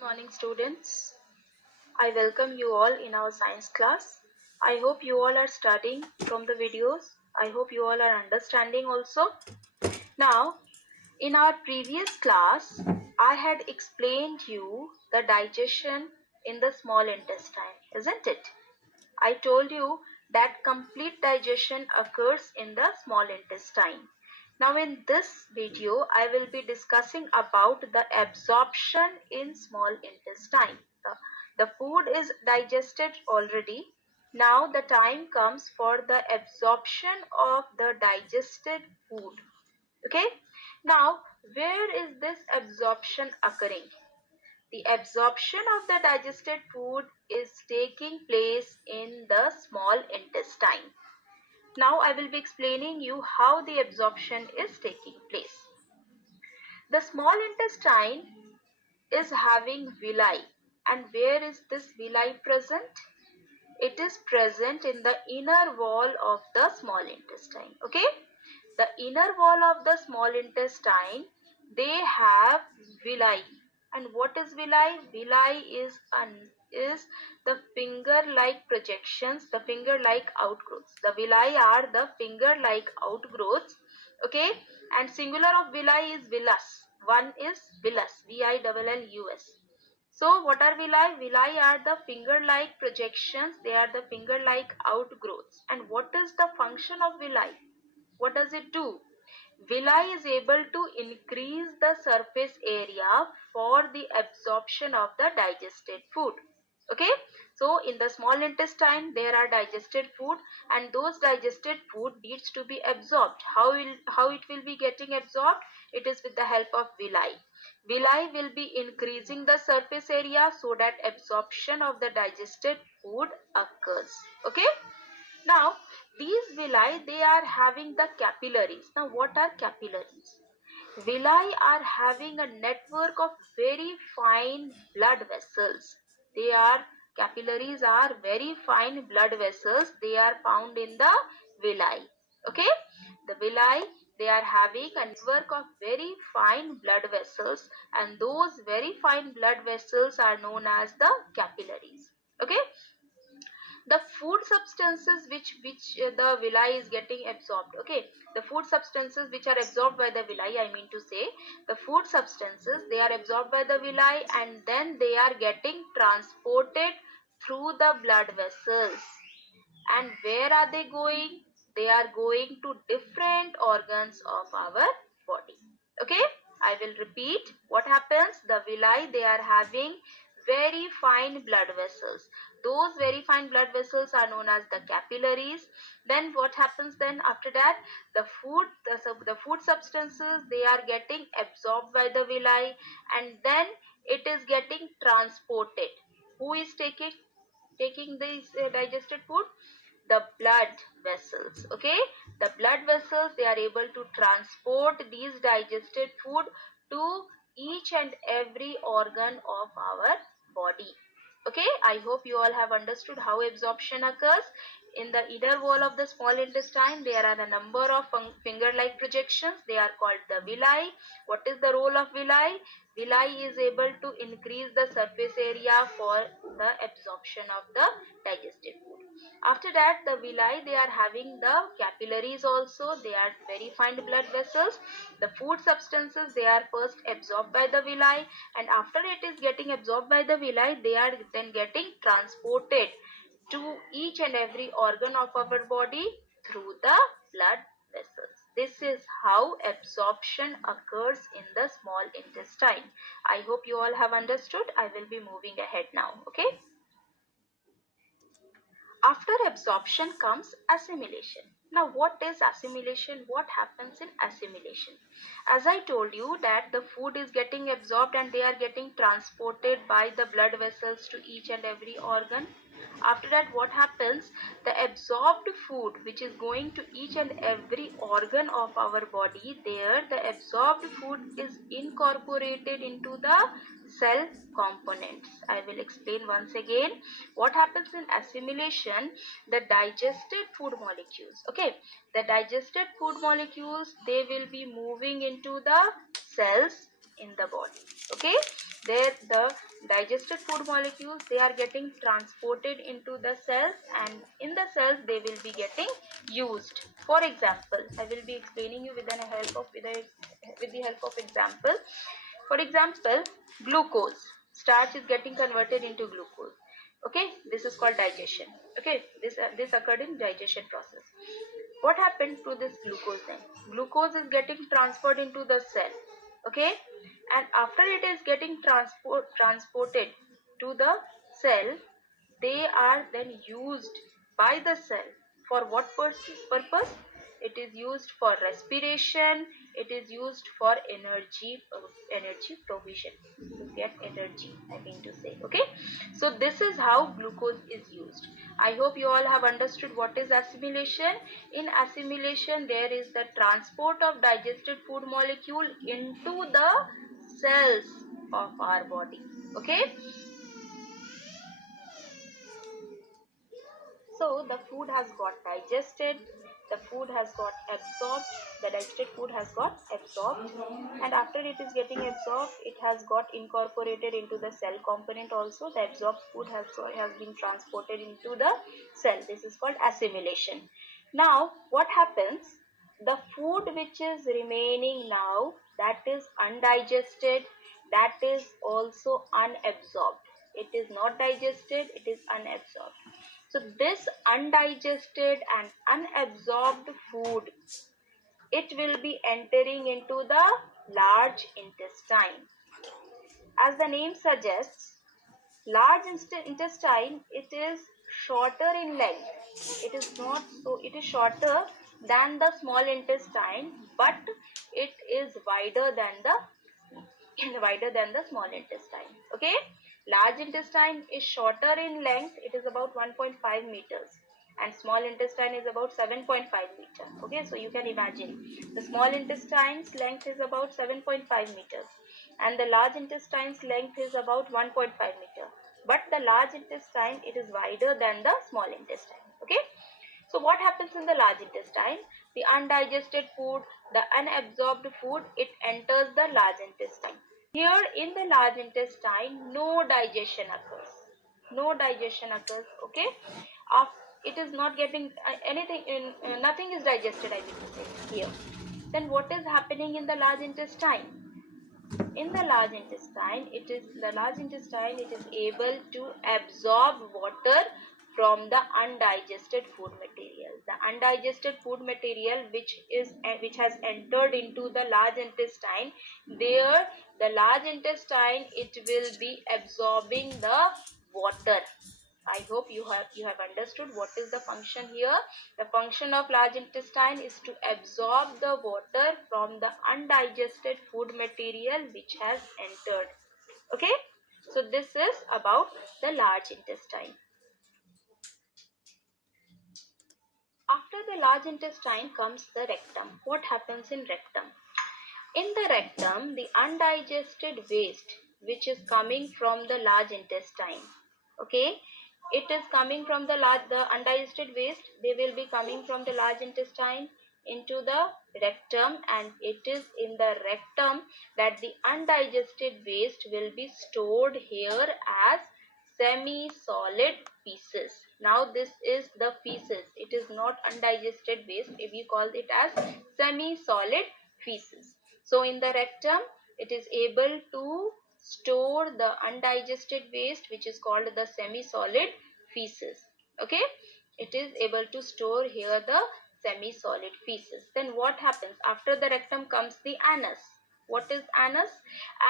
Morning students. I welcome you all in our science class. I hope you all are studying from the videos. I hope you all are understanding also. Now, in our previous class, I had explained you the digestion in the small intestine, isn't it? I told you that complete digestion occurs in the small intestine. Now in this video, I will be discussing about the absorption in small intestine. The food is digested already. Now the time comes for the absorption of the digested food. Okay. Now, where is this absorption occurring? The absorption of the digested food is taking place in the small intestine. Now I will be explaining you how the absorption is taking place. The small intestine is having villi, and where is this villi present? It is present in the inner wall of the small intestine. Okay, the inner wall of the small intestine, they have villi. And what is villi? Villi is the finger-like projections, the finger-like outgrowths. The villi are the finger-like outgrowths. Okay, and singular of villi is villus. One is villus, villus. So what are villi? Villi are the finger-like projections. They are the finger-like outgrowths. And what is the function of villi? What does it do? Villi is able to increase the surface area for the absorption of the digested food. Okay, so in the small intestine there are digested food, and those digested food needs to be absorbed. How it will be getting absorbed? It is with the help of villi. Villi will be increasing the surface area so that absorption of the digested food occurs. Okay. Now, these villi, they are having the capillaries. Now, what are capillaries? Villi are having a network of very fine blood vessels. Capillaries are very fine blood vessels. They are found in the villi. Okay? The villi, they are having a network of very fine blood vessels, and those very fine blood vessels are known as the capillaries. Okay? The food substances which the villi is getting absorbed. Okay, the food substances which are absorbed by the villi, I mean to say, the food substances, they are absorbed by the villi, and then they are getting transported through the blood vessels. And where are they going? They are going to different organs of our body. Okay, I will repeat. What happens? The villi, they are having very fine blood vessels. Those very fine blood vessels are known as the capillaries. Then what happens then after that? The food substances, they are getting absorbed by the villi, and then it is getting transported. Who is taking this digested food? The blood vessels. Okay, the blood vessels, they are able to transport these digested food to each and every organ of our body. Okay, I hope you all have understood how absorption occurs. In the inner wall of the small intestine, there are a number of finger-like projections. They are called the villi. What is the role of villi? Villi is able to increase the surface area for the absorption of the digested food. After that, the villi, they are having the capillaries also. They are very fine blood vessels. The food substances, they are first absorbed by the villi, and after it is getting absorbed by the villi, they are then getting transported to each and every organ of our body through the blood vessels. This is how absorption occurs in the small intestine. I hope you all have understood. I will be moving ahead now. Okay. After absorption comes assimilation. Now, what is assimilation? What happens in assimilation? As I told you that the food is getting absorbed and they are getting transported by the blood vessels to each and every organ. After that, what happens? The absorbed food which is going to each and every organ of our body, there the absorbed food is incorporated into the cell components. I will explain once again. What happens in assimilation? The digested food molecules, okay, the digested food molecules, they will be moving into the cells in the body. Okay, there the digested food molecules, they are getting transported into the cells, and in the cells they will be getting used. For example, I will be explaining you with the help of example. For example, glucose. Starch is getting converted into glucose. Okay, this is called digestion. Okay, this occurred in digestion process. What happened to this glucose then? Glucose is getting transferred into the cell. Okay, and after it is getting transported to the cell, they are then used by the cell. For what purpose? It is used for respiration. It is used for energy provision, to get energy, I mean to say. Okay, so this is how glucose is used. I hope you all have understood what is assimilation. In assimilation, there is the transport of digested food molecule into the cells of our body. Okay, so the food has got digested, the food has got absorbed, the digested food has got absorbed, and after it is getting absorbed, it has got incorporated into the cell component also. The absorbed food has been transported into the cell. This is called assimilation. Now, what happens? The food which is remaining now, that is undigested, that is also unabsorbed. It is not digested, it is unabsorbed. So this undigested and unabsorbed food, it will be entering into the large intestine. As the name suggests, large intestine, it is shorter in length. It is shorter than the small intestine, but it is wider than the small intestine. Okay, large intestine is shorter in length. It is about 1.5 meters, and small intestine is about 7.5 meter. Okay, so you can imagine the small intestine's length is about 7.5 meters, and the large intestine's length is about 1.5 meter. But the large intestine, it is wider than the small intestine. Okay, so what happens in the large intestine? The undigested food, the unabsorbed food, it enters the large intestine. Here in the large intestine, no digestion occurs. No digestion occurs. Okay, it is not getting nothing is digested, I mean to say here. Then what is happening in the large intestine? In the large intestine, it is able to absorb water from the undigested food material. The undigested food material which has entered into the large intestine, there the large intestine, it will be absorbing the water. I hope you have understood what is the function here. The function of large intestine is to absorb the water from the undigested food material which has entered. Okay, so this is about the large intestine. After the large intestine comes the rectum. What happens in rectum? In the rectum, the undigested waste which is coming from the large intestine, okay, it is coming from the undigested waste, they will be coming from the large intestine into the rectum, and it is in the rectum that the undigested waste will be stored here as semi-solid feces. Now this is the feces, it is not undigested waste, we call it as semi-solid feces. So in the rectum, it is able to store the undigested waste which is called the semi-solid feces. Okay, it is able to store here the semi-solid feces. Then what happens? After the rectum comes the anus. What is anus?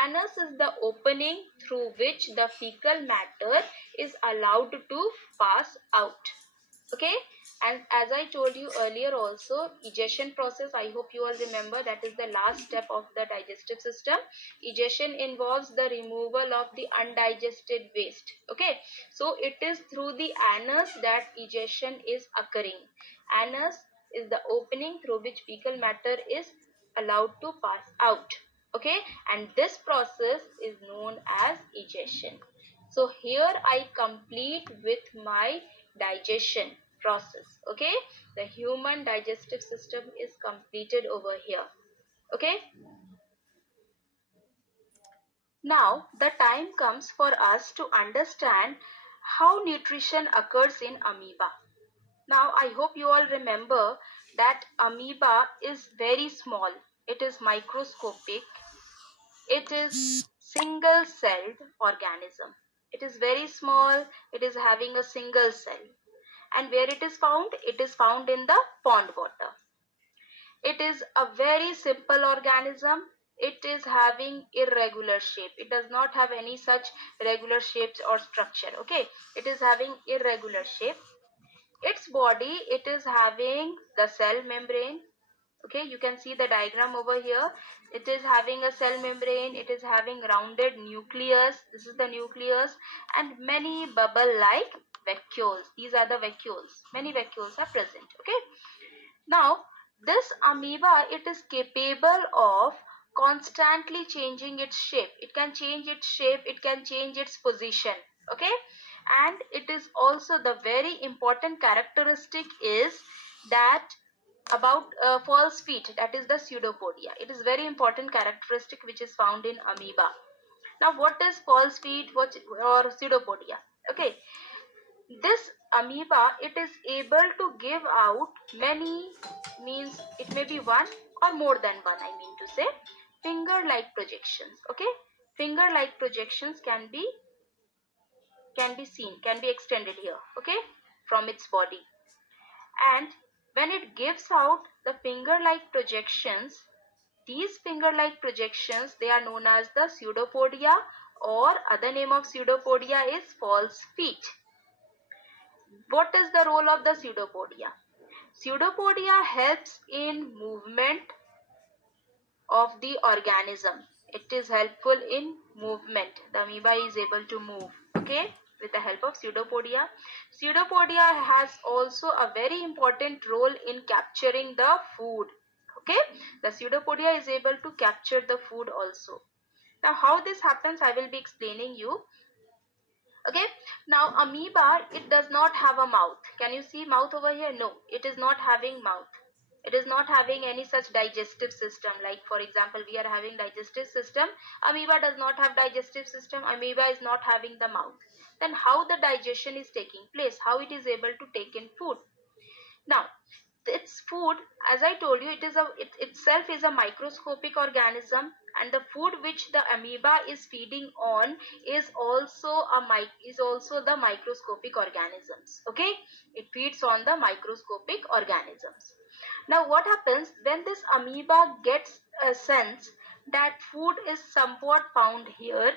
Anus is the opening through which the fecal matter is allowed to pass out. Okay, and as I told you earlier also, egestion process, I hope you all remember, that is the last step of the digestive system. Egestion involves the removal of the undigested waste. Okay, so it is through the anus that egestion is occurring. Anus is the opening through which fecal matter is allowed to pass out. Okay, and this process is known as egestion. So here I complete with my digestion process. Okay, the human digestive system is completed over here. Okay, Now the time comes for us to understand how nutrition occurs in amoeba. Now I hope you all remember that amoeba is very small. It is microscopic. It is single-celled organism. It is very small. It is having a single cell. And where it is found? It is found in the pond water. It is a very simple organism. It is having irregular shape. It does not have any such regular shapes or structure. Okay, it is having irregular shape. Its body, it is having the cell membrane. Okay, you can see the diagram over here. It is having a cell membrane. It is having rounded nucleus. This is the nucleus, and many bubble-like vacuoles. These are the vacuoles. Many vacuoles are present. Okay. Now, this amoeba, it is capable of constantly changing its shape. It can change its shape, it can change its position. Okay, and it is also the very important characteristic is that about false feet, that is the pseudopodia. It is very important characteristic which is found in amoeba. Now, what is false feet or pseudopodia? Okay, this amoeba, it is able to give out many, means it may be one or more than one, I mean to say, finger-like projections. Okay, finger-like projections can be seen, can be extended here. Okay, from its body. And when it gives out the finger-like projections, these finger-like projections, they are known as the pseudopodia, or other name of pseudopodia is false feet. What is the role of the pseudopodia? Pseudopodia helps in movement of the organism. It is helpful in movement. The amoeba is able to move, okay, with the help of pseudopodia. Pseudopodia has also a very important role in capturing the food. Okay, the pseudopodia is able to capture the food also. Now, how this happens, I will be explaining you. Okay, now amoeba, it does not have a mouth. Can you see mouth over here? No, it is not having mouth. It is not having any such digestive system. Like for example, we are having digestive system. Amoeba does not have digestive system. Amoeba is not having the mouth. Then how the digestion is taking place? How it is able to take in food? Now, its food, as I told you, it itself is a microscopic organism, and the food which the amoeba is feeding on is also the microscopic organisms. Okay, it feeds on the microscopic organisms. Now, what happens when this amoeba gets a sense that food is somewhat found here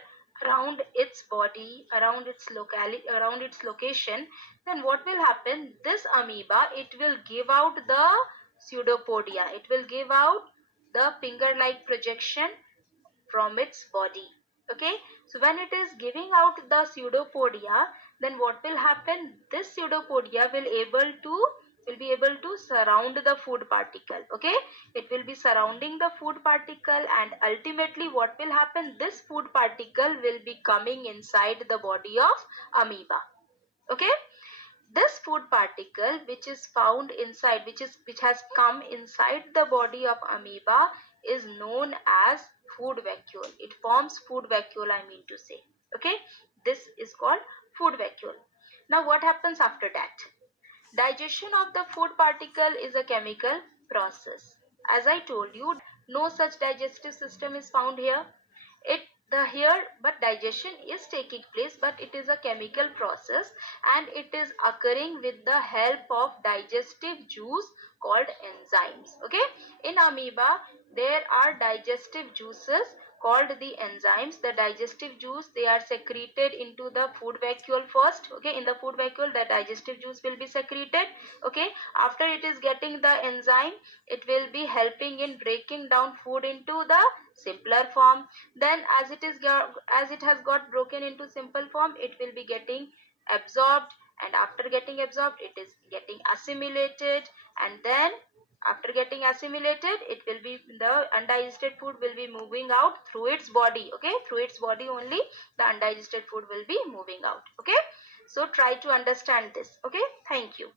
around its body, around its locality, around its location, then what will happen? This amoeba, it will give out the pseudopodia. It will give out the finger-like projection from its body. Okay, so when it is giving out the pseudopodia, then what will happen? This pseudopodia will be able to surround the food particle. Okay, it will be surrounding the food particle, and ultimately what will happen? This food particle will be coming inside the body of amoeba. Okay, this food particle which is found inside, which has come inside the body of amoeba, is known as food vacuole. It forms food vacuole, I mean to say. Okay, this is called food vacuole. Now what happens after that? Digestion of the food particle is a chemical process. As I told you, no such digestive system is found here. But digestion is taking place, but it is a chemical process, and it is occurring with the help of digestive juice called enzymes. Okay, in amoeba there are digestive juices called the enzymes. The digestive juice, they are secreted into the food vacuole first. Okay, in the food vacuole the digestive juice will be secreted. Okay, after it is getting the enzyme, it will be helping in breaking down food into the simpler form. Then as it has got broken into simple form, it will be getting absorbed, and after getting absorbed, it is getting assimilated, and then after getting assimilated, it will be, the undigested food will be moving out through its body. Okay, through its body only the undigested food will be moving out. Okay, so try to understand this. Okay, thank you.